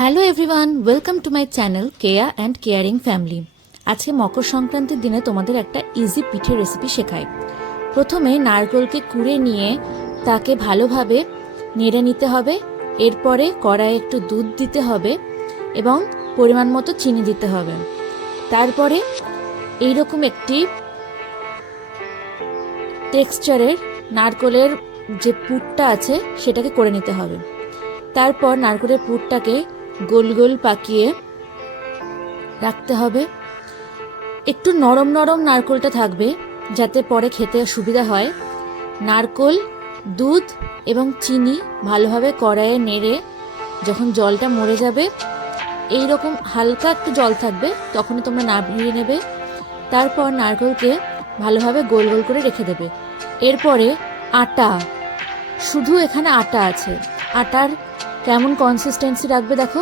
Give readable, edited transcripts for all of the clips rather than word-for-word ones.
Hello everyone, welcome to my channel Keya and caring family. আজকে মকর সংক্রান্তির দিনে তোমাদের একটা ইজি পিঠের রেসিপি শেখাই। প্রথমে নারকেলকে কুড়ে নিয়ে তাকে ভালোভাবে নেড়ে নিতে হবে। এরপরে কড়াইয়ে একটু দুধ দিতে হবে এবং পরিমাণ মতো চিনি দিতে হবে। তারপরে এইরকম একটি টেক্সচারের নারকেলের যে পুরটা আছে সেটাকে করে নিতে হবে। তারপর নারকেলের পুরটাকে গোল গোল পাকিয়ে রাখতে হবে। একটু নরম নরম নারকেলটা থাকবে যাতে পরে খেতে সুবিধা হয়। নারকেল, দুধ এবং চিনি ভালোভাবে কড়াইয়ে নেড়ে যখন জলটা মরে যাবে, এই রকম হালকা একটু জল থাকবে, তখনই তোমরা নাড়িয়ে নেবে। তারপর নারকেলকে ভালোভাবে গোল গোল করে রেখে দেবে। এরপরে আটা, শুধু এখানে আটা আছে। আটার কেমন কনসিস্টেন্সি রাখবে দেখো,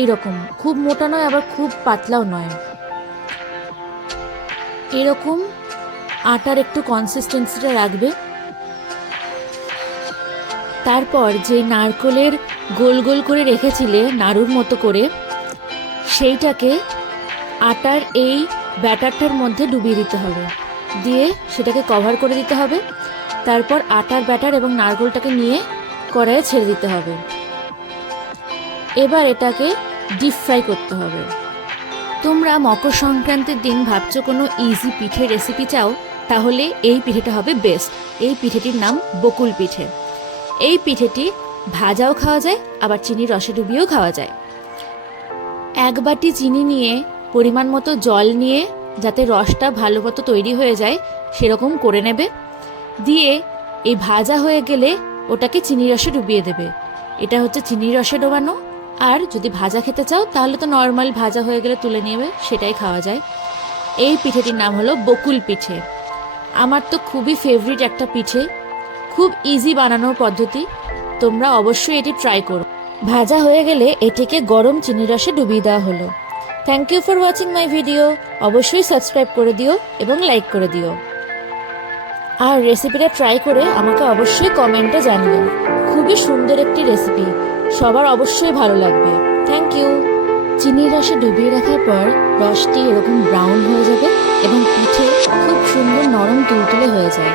এইরকম, খুব মোটা নয় আবার খুব পাতলাও নয়, এরকম আটার একটু কনসিস্টেন্সিটা রাখবে। তারপর যে নারকেলের গোল গোল করে রেখেছিলে নাড়ুর মতো করে, সেইটাকে আটার এই ব্যাটারটার মধ্যে ডুবিয়ে দিতে হবে, দিয়ে সেটাকে কভার করে দিতে হবে। তারপর আটার ব্যাটার এবং নারকেলটাকে নিয়ে কড়াইয়ে ছেড়ে দিতে হবে। এবার এটাকে ডিপ ফ্রাই করতে হবে। তোমরা মকর সংক্রান্তির দিন ভাবছো কোনো ইজি পিঠে রেসিপি চাও, তাহলে এই পিঠেটা হবে বেস্ট। এই পিঠেটির নাম বকুল পিঠে। এই পিঠেটি ভাজাও খাওয়া যায়, আবার চিনির রসে ডুবিয়েও খাওয়া যায়। এক বাটি চিনি নিয়ে পরিমাণ মতো জল নিয়ে, যাতে রসটা ভালো মতো তৈরি হয়ে যায় সেরকম করে নেবে। দিয়ে এই ভাজা হয়ে গেলে ওটাকে চিনির রসে ডুবিয়ে দেবে। এটা হচ্ছে চিনির রসে ডোবানো। আর যদি ভাজা খেতে চাও তাহলে তো নর্মাল ভাজা হয়ে গেলে তুলে নেবে, সেটাই খাওয়া যায়। এই পিঠেটির নাম হলো বকুল পিঠে। আমার তো খুবই ফেভারিট একটা পিঠে, খুব ইজি বানানোর পদ্ধতি। তোমরা অবশ্যই এটি ট্রাই করো। ভাজা হয়ে গেলে এটিকে গরম চিনির রসে ডুবিয়ে দেওয়া হলো। Thank you for watching my video. অবশ্যই সাবস্ক্রাইব করে দিও এবং লাইক করে দিও। আর রেসিপিটা ট্রাই করে আমাকে অবশ্যই কমেন্টে জানিও। খুবই সুন্দর একটি রেসিপি, সবার অবশ্যই ভালো লাগবে। Thank you. চিনির রসে ডুবিয়ে রাখার পর রসটি এরকম ব্রাউন হয়ে যাবে এবং পিঠে খুব সুন্দর নরম তুলতুলে হয়ে যায়।